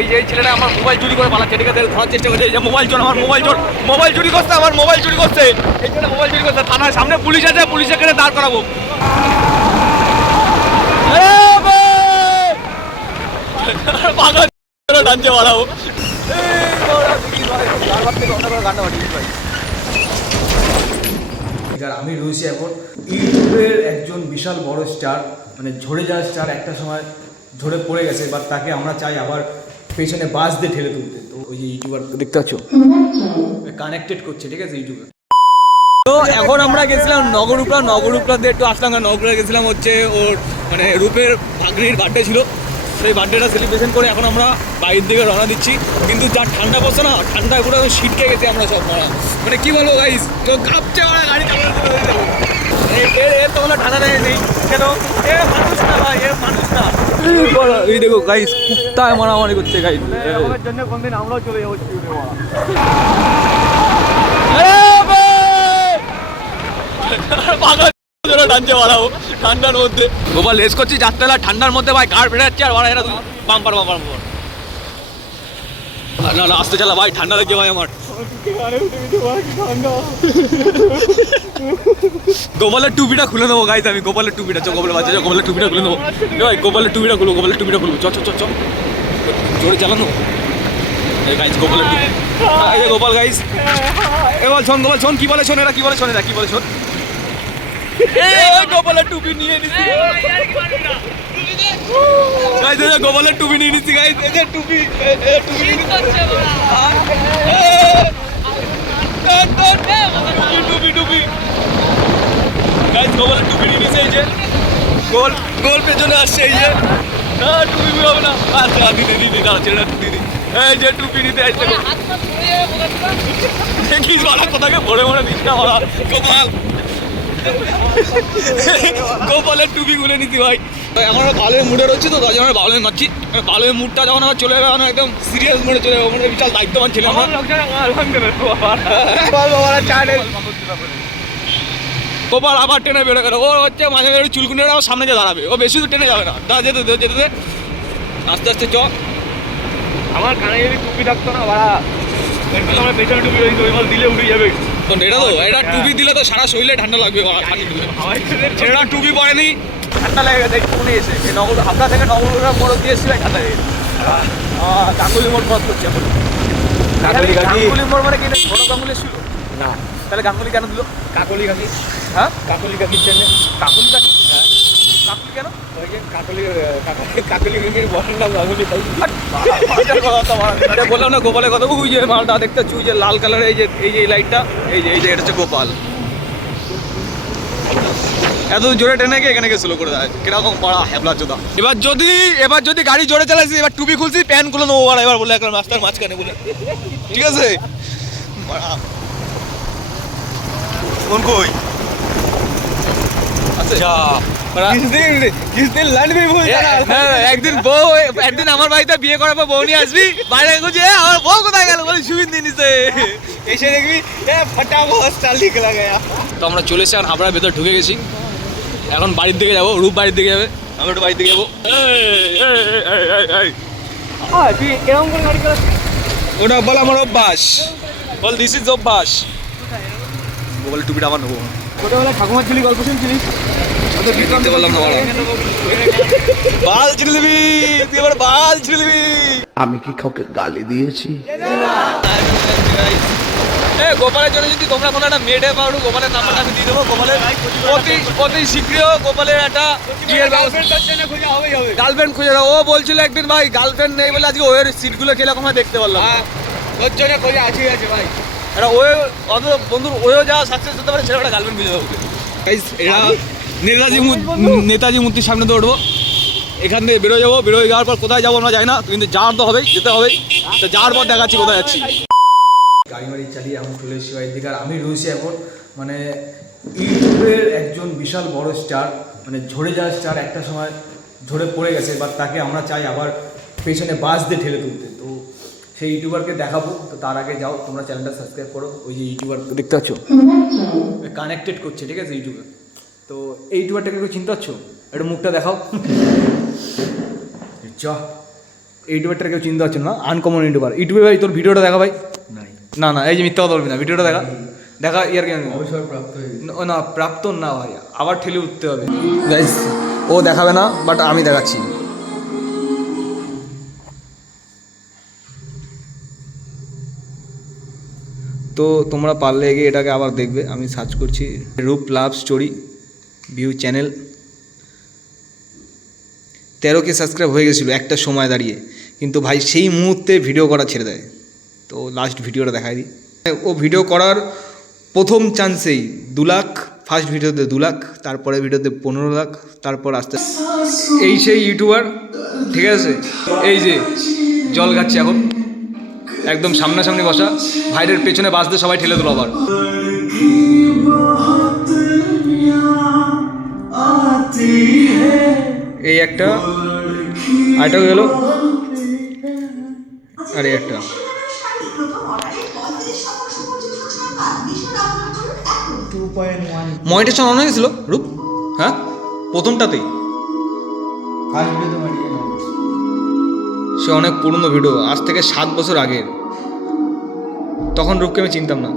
এই যে ছেলেটা আমার মোবাইল চুরি করে পালাচ্ছে, ঠিক আছে, ধরার চেষ্টা করছে। এই যে মোবাইল চোর, আমার মোবাইল চুরি করছে, আমার মোবাইল চুরি করছে, এই ছেলে মোবাইল চুরি করছে। থানার সামনে পুলিশ আছে, পুলিশের কাছে দাঁড় করাবো। ডানছে বাড়াবো। আমি রয়েছি এখন ইউটিউবের একজন বিশাল বড় স্টার, মানে ঝরে যাওয়া স্টার, একটা সময় ঝরে পড়ে গেছে, বাট তাকে আমরা চাই আবার পেছনে বাস দিয়ে ঠেলে তুলতে। তো ওই যে ইউটিউবার দেখতে পাচ্ছ কানেক্টেড করছে, ঠিক আছে, ইউটিউবে। তো এখন আমরা গেছিলাম নগরুপলা দিয়ে একটু আসলাম। নগরুপলা গেছিলাম হচ্ছে ওর মানে রূপের ভাগ্নির বার্থডে ছিল, সেই বার্থডেটা সেলিব্রেশন করে এখন আমরা বাইরের দিকে রওনা দিচ্ছি। কিন্তু যা ঠান্ডা পড়ছে না, ঠান্ডায় পুরো শীতকে গেছে আমরা সব মারা, মানে কি বলবো গাইস, তো কাঁপছে ওরা গাড়ি চালাতে যাবো। এর তো কোনো ঠান্ডা নেই কেন, এ মানুষ না ভাই, এ মানুষ না। এই দেখো গাইস, কুত্তায় মারামারি করছে গাইস, এর জন্য কোনদিন আমরাও চলে যাবো টানছে বাড়াবো ঠান্ডার মধ্যে। গোপাল রেস করছি যাত্রা ঠান্ডার মধ্যে ভাই, কার বেড়ে যাচ্ছে আর বাড়া এরা বাম্পার না আসতে চালা ভাই, ঠান্ডা লাগছে ভাই আমার। গোপালের টুপিটা খুলে নেবো গাইস, আমি গোপালের টুপিটা, গোপালের বাচ্চা, গোপালের টুপিটা খুলে নেবো ভাই, গোপালের টুপিটা খুলবো, চ জোরে চালানো গাইস, গোপালের টুপি। এই যে গোপাল গাইস, গোপাল শোন কি বলে, শোন এরা কি বলে, শোন এরা কি বলে, শোন। গোপালের টুপি নিয়ে নিচ্ছি গোপালের টুপি নিয়ে নিচ্ছি গাইস, এই যে টুপি গাইস, গোপালের টুপি নিয়ে নিচ্ছে। এই যে গোল পেছনে আসছে, এই যে না টুপি হবে না, আচ্ছা দিদি দাঁড়া ছেলেটা দিদি, এই যে টুপি নিতে আসছে। দেখিস বলা কোথাকে ভরে দিস না বলা, গোপালের টুপি খুলে নিতি ভাই। এখন ভালোই মুডে রয়েছে, তো তাই জন্য ভালোই মারছি। ভালোই মুডটা যখন আমার চলে যাবে, একদম সিরিয়াস মুডে চলে যাবো, মানে বিশাল দায়িত্ববান ছিল আমার। গোপাল আবার ট্রেনে বেরো গেল, ও হচ্ছে মাঝে মাঝে চুলকুনি আমার সামনে যে দাঁড়াবে, ও বেশি দূর ট্রেনে যাবে না, যেতে আস্তে আস্তে চ। আমার কানে যদি টুপি থাকতো না ভাড়া, পেছনে টুপি দিলে উঠে যাবে। এটা টুপি দিলে তো সারা শরীরে ঠান্ডা লাগবে, ছেলেটা টুপি পরেনি, ঠান্ডা লেগে গেছে মনে এসে হাবড়া থেকে নগর মোড় দিয়ে এসেছিল ঠান্ডা লেগে গাঙ্গুলি মোড় ক্রস করছে এখন। গাঙ্গুলি মোড় মানে কি ছোট গাঙ্গুলি ছিল না, তাহলে গাঙ্গুলি কেন দিল? কাকলি কাকি, হ্যাঁ কাকলি কাকির জন্য। কাকলি কাকি, হ্যাঁ কাকলি কেন? ওই যে কাকলি কাকির বসার নাম গাঙ্গুলি। বললাম না গোপালের কথা, ওই যে মালটা দেখতে পাচ্ছি, ওই যে লাল কালারের, এই যে লাইটটা, এই যে এটা হচ্ছে গোপাল। এত জোরে টেনে গিয়ে এখানে স্লো করে দেয়, কিরকম পড়া হেবলা চোদা। এবার যদি গাড়ি জোরে চালাইছি, এবার টুপি খুলছি, প্যান্ট খুলে নেবো এবার বলে একটা রাস্তার মাঝখানে বলে, ঠিক আছে? কোন কই আচ্ছা একদিন আমার বাড়িতে বিয়ে করার পর বউ নিয়ে আসবি, বাইরে আমার বউ কোথায় গেল বলে সুবিধ নিয়ে নিছে, এসে দেখবি তো আমরা চলে এসে এখন হাবড়ার ভেতর ঢুকে গেছি। এখন বাড়ির দিকে যাবো, রূপ বাড়ির দিকে যাবে, আমি একটু বাড়ির দিকে যাবো। ওটা বল আমার অভ্যাস, বল দিস ইজ অভ্যাস। বলে টুপিটা আবার নেবো। ছোটবেলা ঠাকুমার ছিলি, গল্প শুনছিলিস, দিতে পারলাম না, বাল ছিঁড়ে দিবি তুই, এবার বাল ছিঁড়ে দিবি। আমি কি কাউকে গালি দিয়েছি? গোপালের জন্য যদি তোমরা কোনো একটা মেয়েটে পারো, গোপালের নাম্বারটা আমি দিয়ে দেবো। গোপালের অতি শীঘ্র গোপালের একটা গার্লফ্রেন্ড খুঁজে দাও। ও বলছিল একদিন ভাই গার্লফ্রেন্ড নেই বলে আজকে ওয়ের সিটগুলো কিরকম হয় দেখতে পারলাম, ওর জন্য খোঁজে আছে ভাই। এটা ওয়ে অত বন্ধুর ওয়েও যাওয়া সাকসেস হতে পারে, সেটা একটা গার্লফ্রেন্ড খুঁজে দেবো। এরা নেতাজি মূর্তির সামনে দৌড়বো, এখান থেকে বেরোয় যাবো, বেরোয় যাওয়ার পর কোথায় যাবো আমরা জানি না, কিন্তু যাওয়ার তো হবেই, যেতে হবে। তো যাওয়ার পর দেখাচ্ছি কোথায় যাচ্ছি। গাড়ি বাড়ি চালিয়ে এখন চলে এসেছি বাড়ির দিকে, আর আমি রয়েছি এখন মানে ইউটিউবের একজন বিশাল বড় স্টার, মানে ঝরে যাওয়া স্টার, একটা সময় ঝরে পড়ে গেছে, বাট তাকে আমরা চাই আবার পেছনে বাস দিয়ে ঠেলে তুলতে। তো সেই ইউটিউবারকে দেখাবো, তো তার আগে যাও তোমরা চ্যানেলটা সাবস্ক্রাইব করো। ওই যে ইউটিউবার দেখতে পাচ্ছ কানেক্টেড করছে, ঠিক আছে, ইউটিউবে। তো এই ইউটিউবারটাকে কেউ চিনতে পারছো? একটু মুখটা দেখাও। চ ইউটিউবারটা কেউ চিনতে পারছেন না, আনকমন ইউটিউবার। ইউটিউবে ভাই তোর ভিডিওটা দেখা ভাই। নাই না না, এই যে মিথ্যা কথা বলবি না, ভিডিওটা দেখা দেখা ইয়ার কি অবসর প্রাপ্ত হয়েছে। না প্রাপ্ত না ভাই, আবার ঠেলে উঠতে হবে। গাইস ও দেখাবে না, বাট আমি দেখাচ্ছি। তো তোমরা পারলে এগিয়ে এটাকে আবার দেখবে। আমি সার্চ করছি রূপ love story view channel. 13K subscribe হয়ে গেছিলো একটা সময় দাঁড়িয়ে, কিন্তু ভাই সেই মুহূর্তে ভিডিও করা ছেড়ে দেয়। তো লাস্ট ভিডিওটা দেখাই দিই। ও ভিডিও করার প্রথম চান্সেই 2 লাখ, ফার্স্ট ভিডিওতে 2 লাখ, তারপরে ভিডিওতে 15 লাখ, তারপর আস্তে এই সেই ইউটিউবার, ঠিক আছে। এই যে জল খাচ্ছে এখন, একদম সামনাসামনি বসা, ভাইরের পেছনে বাসতে সবাই ঠেলে দিল আবার। এই একটা, আরেকটা গেল, আরে একটা মনিটাইজেশন অন হয়ে গেছিল রূপ, হ্যাঁ প্রথমটাতেই। সে অনেক পুরনো ভিডিও, আজ থেকে 7 বছর আগের। তখন রূপকে আমি চিনতাম না।